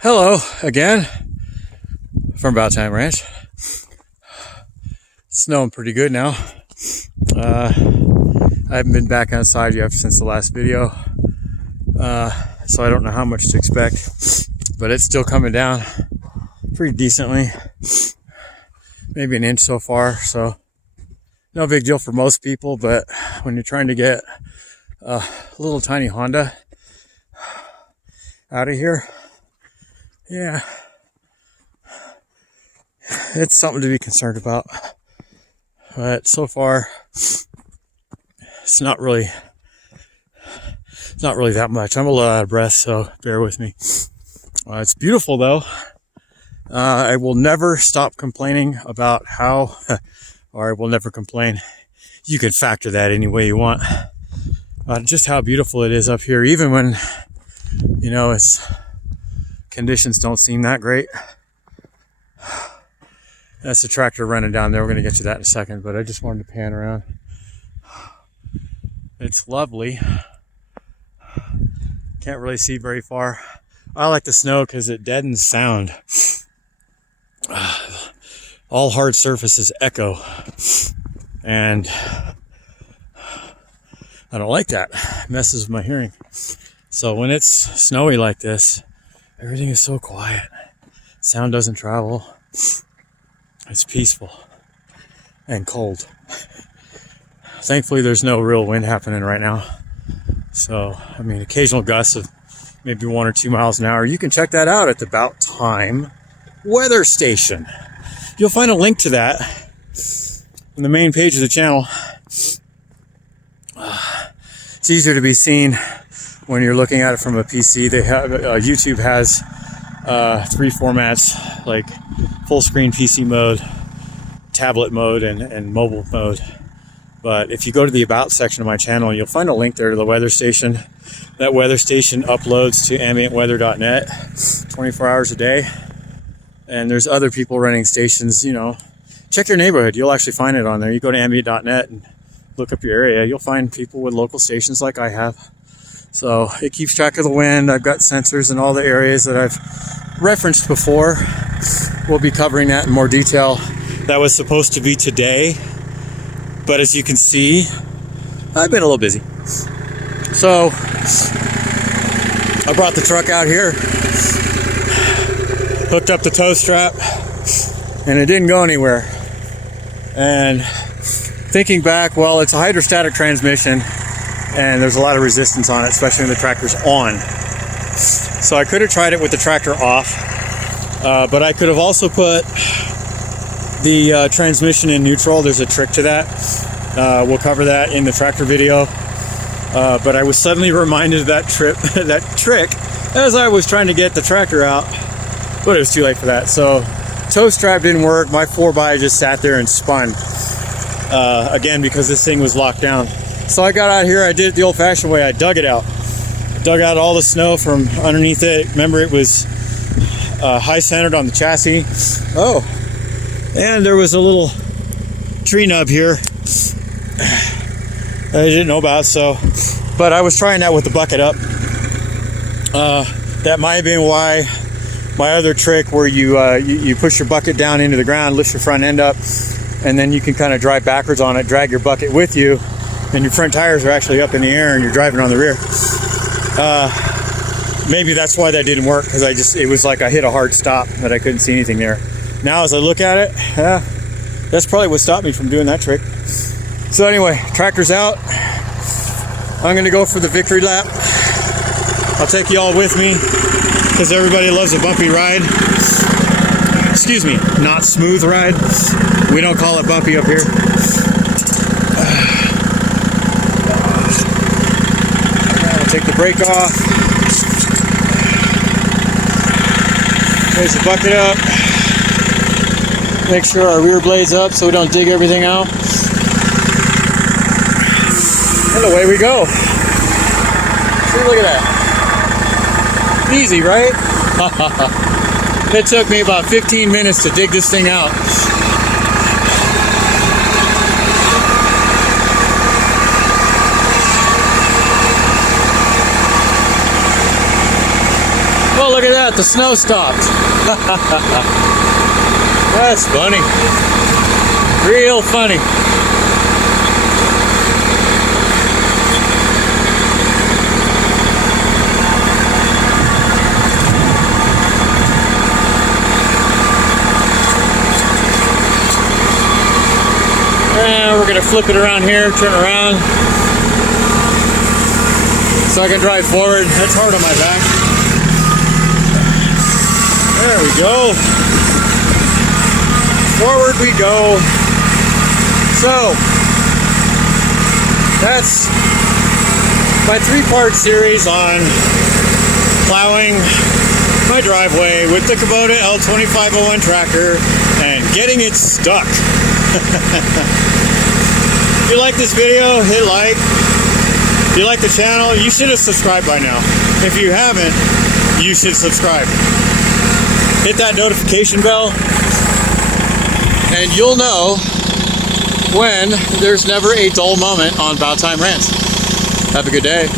Hello again from About Time Ranch. It's snowing pretty good now. I haven't been back outside yet since the last video, so I don't know how much to expect, but it's still coming down pretty decently. Maybe an inch so far, so no big deal for most people, but when you're trying to get a little tiny Honda out of here, yeah, it's something to be concerned about. But so far, it's not really that much. I'm a little out of breath, so bear with me. It's beautiful though. I will never stop complaining about how, or I will never complain. You can factor that any way you want. Just how beautiful it is up here, even when, you know, conditions don't seem that great. That's the tractor running down there. We're going to get to that in a second, but I just wanted to pan around. It's lovely. Can't really see very far. I like the snow because it deadens sound. All hard surfaces echo, and I don't like that. It messes with my hearing. So when it's snowy like this, everything is so quiet. Sound doesn't travel. It's peaceful and cold. Thankfully, there's no real wind happening right now. So, I mean, occasional gusts of maybe 1 or 2 miles an hour. You can check that out at the About Time weather station. You'll find a link to that on the main page of the channel. It's easier to be seen when you're looking at it from a PC. They have YouTube has 3 formats, like full screen PC mode, tablet mode, and mobile mode. But if you go to the About section of my channel, you'll find a link there to the weather station. That weather station uploads to ambientweather.net 24 hours a day. And there's other people running stations, you know. Check your neighborhood. You'll actually find it on there. You go to ambient.net and look up your area. You'll find people with local stations like I have. So it keeps track of the wind. I've got sensors in all the areas that I've referenced before. We'll be covering that in more detail. That was supposed to be today, but as you can see, I've been a little busy. So I brought the truck out here, hooked up the tow strap, and it didn't go anywhere. And thinking back, well, it's a hydrostatic transmission, and there's a lot of resistance on it, especially when the tractor's on. So I could have tried it with the tractor off, but I could have also put the transmission in neutral. There's a trick to that. We'll cover that in the tractor video. But I was suddenly reminded of that trick as I was trying to get the tractor out, but it was too late for that. So tow strap didn't work. My 4x just sat there and spun, again, because this thing was locked down. So I got out here, I did it the old-fashioned way. I dug it out. Dug out all the snow from underneath it. Remember, it was high-centered on the chassis. Oh, and there was a little tree nub here I didn't know about, but I was trying that with the bucket up. That might have been why my other trick, where you push your bucket down into the ground, lift your front end up, and then you can kind of drive backwards on it, drag your bucket with you, and your front tires are actually up in the air and you're driving on the rear. Maybe that's why that didn't work, because it was like I hit a hard stop that I couldn't see anything there. Now as I look at it, that's probably what stopped me from doing that trick. So anyway, tractor's out. I'm gonna go for the victory lap. I'll take you all with me, because everybody loves a bumpy ride. Excuse me, not smooth ride. We don't call it bumpy up here. I'll take the brake off. Raise the bucket up. Make sure our rear blade's up so we don't dig everything out. And away we go. See, look at that. Easy, right? It took me about 15 minutes to dig this thing out. look at that, the snow stopped. That's funny. Real funny. And we're gonna flip it around here, turn around, so I can drive forward. That's hard on my back. There we go. Forward we go. So, that's my 3-part series on plowing my driveway with the Kubota L2501 tractor and getting it stuck. If you like this video, hit like. If you like the channel, you should have subscribed by now. If you haven't, you should subscribe. Hit that notification bell, and you'll know when there's never a dull moment on About Time Rants. Have a good day.